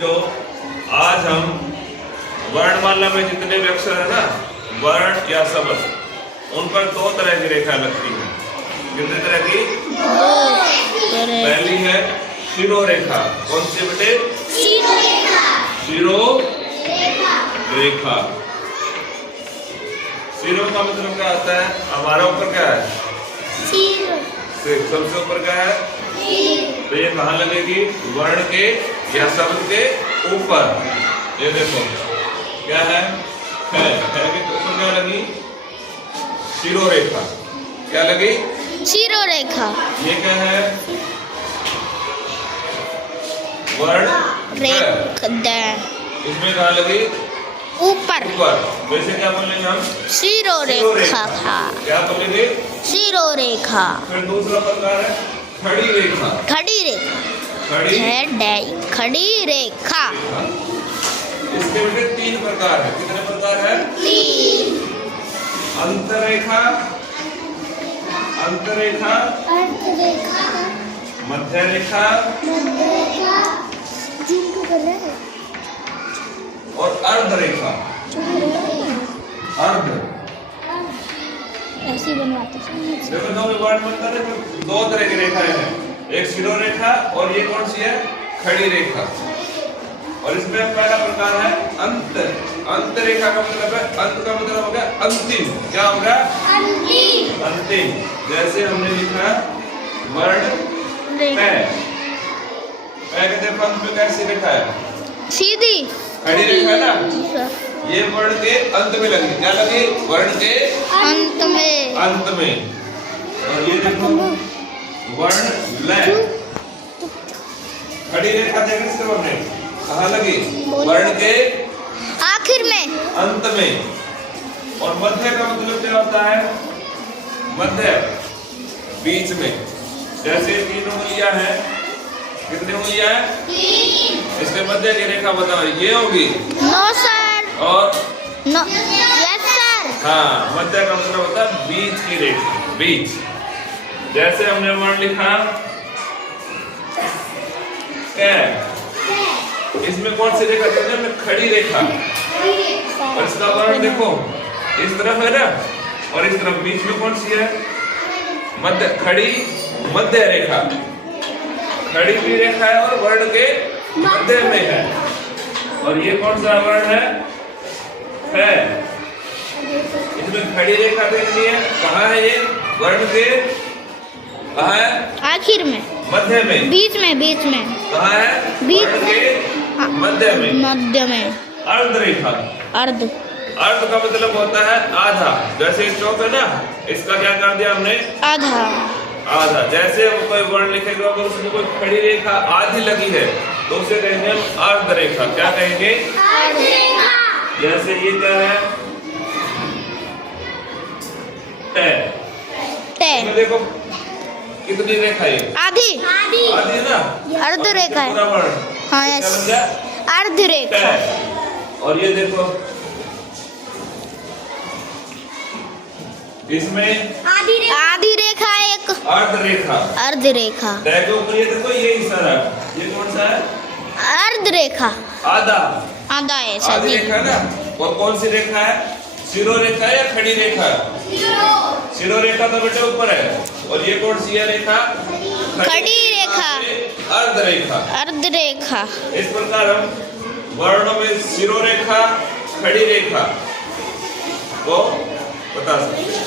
जो आज हम वर्णमाला में जितने भी अक्षर है ना, वर्ण या शब्द, उन पर दो तरह की रेखा लगती है। कितने तरह की? पहली है शिरोरेखा। कौन सी बेटे? शिरो रेखा। शिरो का मतलब क्या आता है? हमारा ऊपर क्या है? सबसे ऊपर क्या है? तो ये कहाँ लगेगी? वर्ण के या शब्द के ऊपर। ये देखो क्या है कि तो क्या लगी? शिरोरेखा। क्या लगी? शिरोरेखा। ये क्या है? वर्ण रेखा। इसमें कहाँ लगी? ऊपर। वैसे क्या बोलेंगे हम? शिरोरेखा। क्या बोलेंगे? शिरोरेखा। फिर दूसरा प्रकार है खड़ी रेखा। खड़ी रेखा। खड़ी रेखा। इसके बेटे तीन प्रकार है। कितने प्रकार है? तीन। अंतरेखा, मध्य रेखा और अर्ध रेखा। अर्ध ऐसी बनवाते हैं। देखो दो वर्ड बनता है, दो तरह की रेखाएं हैं। एक शिरोरेखा और ये कौन सी है? खड़ी रेखा। और इसमें पहला प्रकार है अंत। अंत रेखा का मतलब है, अंत का मतलब हो गया अंतिम। क्या होगा? अंतिम। जैसे हमने लिखा वर्ण पै। पै के अंत में कैसी रेखा है? सीधी। खड़ी रेखा है ना? ये वर्ण के अंत में लगी। क्या लगी? वर्ण के अंत में। अंत में। और ये देखो वर्ण लय। खड़ी रेखा देखने से हमने कहाँ लगी? वर्ण के आखिर में, अंत में। और मध्य का मतलब क्या होता है? मध्य, बीच में। जैसे तीन उंगलियां हैं। कितनी उंगलियां हैं? तीन। इसके मध्य की रेखा बताओ। ये होगी? No sir. और नो यस सर। हाँ, मध्य का मतलब होता है बीच की रेखा। बीच। जैसे हमने वर्ण लिखा कै। इसमें कौन सी रेखा चल रही है? खड़ी रेखा। और इसका वर्ण देखो, इस तरफ है ना, और इस तरफ बीच में कौन सी है? मध्य। खड़ी मध्य रेखा। खड़ी भी रेखा है और वर्ण के मध्य में है। और ये कौन सा वर्ण है? इसमें खड़ी रेखा देखनी है। कहाँ है ये? वर्ण के कहाँ है? आखिर में, मध्य में। बीच में। कहाँ है? बीच वर्ण के मध्य में। अर्ध रेखा। अर्ध का मतलब होता है आधा। जैसे इस चौक है ना, इसका क्या कर दिया हमने? आधा। जैसे कोई वर्ण लिखेगा अगर उसमें कोई खड़ी रेखा आधी लगी है तो उसे कहेंगे हम अर्ध रेखा। क्या कहेंगे? अर्ध रेखा। जैसे ये क्या है? टे। देखो कितनी रेखा है? आधी ना? अर्ध रेखा है। पूरा वर्ण। हाँ क्या यस। बन गया? अर्ध रेखा। और ये देखो इसमें आधी रेखा एक। अर्ध रेखा। अर्ध रेखा। के ऊपर ये देखो, ये इशारा, ये कौन सा है? अर्ध रेखा। आधा है सर आधी जी। रेखा ना। और कौन सी रेखा है? शिरोरेखा या खड़ी रेखा? शिरोरेखा तो बेटे ऊपर है। और ये कौन सी है रेखा? खड़ी रेखा। अर्ध रेखा। अर्ध रेखा। इस प्रकार हम वर्णों में शिरोरेखा, खड़ी रेखा को बता सकते हैं।